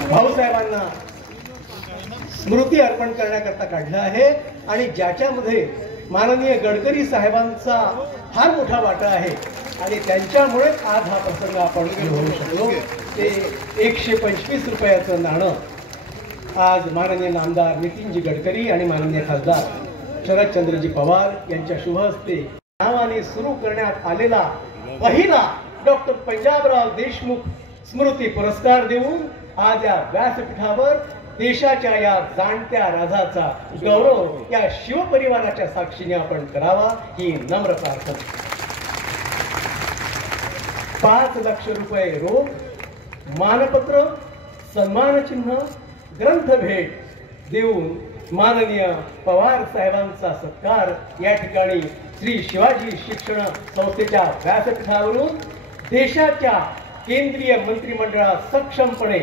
भाऊसाहेबांना स्मृती अर्पण करण्याकरता काढलं आहे आणि ज्याच्यामध्ये माननीय गडकरी साहेबांचा फार मोठा वाटा आहे आणि त्यांच्यामुळे आज हा प्रसंग आपण होऊ शकलो। ते 125 रुपयाचं नाणं आज माननीय नामदार नितीनजी गडकरी आणि माननीय खासदार शरदचंद्रजी पवार यांच्या शुभ हस्ते नावाने सुरू करण्यात आलेला पहिला डॉक्टर पंजाबराव देशमुख स्मृती पुरस्कार देऊन आज या व्यासपीठावर देशाच्या या जाणत्या राजाचा गौरव या शिवपरिवाराच्या साक्षीने आपण करावा ही नम्र प्रार्थना। 5 लाख रुपये रोख, मानपत्र, सन्मानचिन्ह, ग्रंथ भेट देऊन माननीय पवार साहेबांचा सत्कार या ठिकाणी श्री शिवाजी शिक्षण संस्थेच्या व्यासपीठावरून देशाच्या केंद्रीय मंत्रिमंडळात सक्षमपणे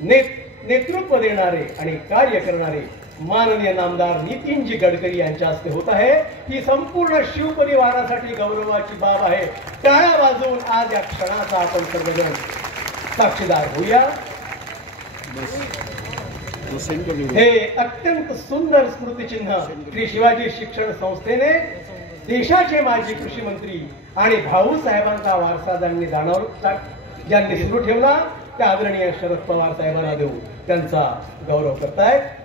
नेतृत्व देणारे आणि कार्य करणारे माननीय नामदार नितीनजी गडकरी यांच्या हस्ते होत आहे। ही संपूर्ण शिवपरिवारासाठी गौरवाची बाब आहे। टाळ्या वाजवून आज या क्षणाचा आपण सर्वजण साक्षीदार होऊया। हे अत्यंत सुंदर स्मृतिचिन्ह श्री शिवाजी शिक्षण संस्थेने देशाचे माजी कृषी मंत्री आणि भाऊ साहेबांचा वारसा ज्यांनी सुरू ठेवला त्या आदरणीय शरद पवार साहेबांना देऊ त्यांचा गौरव करतायत।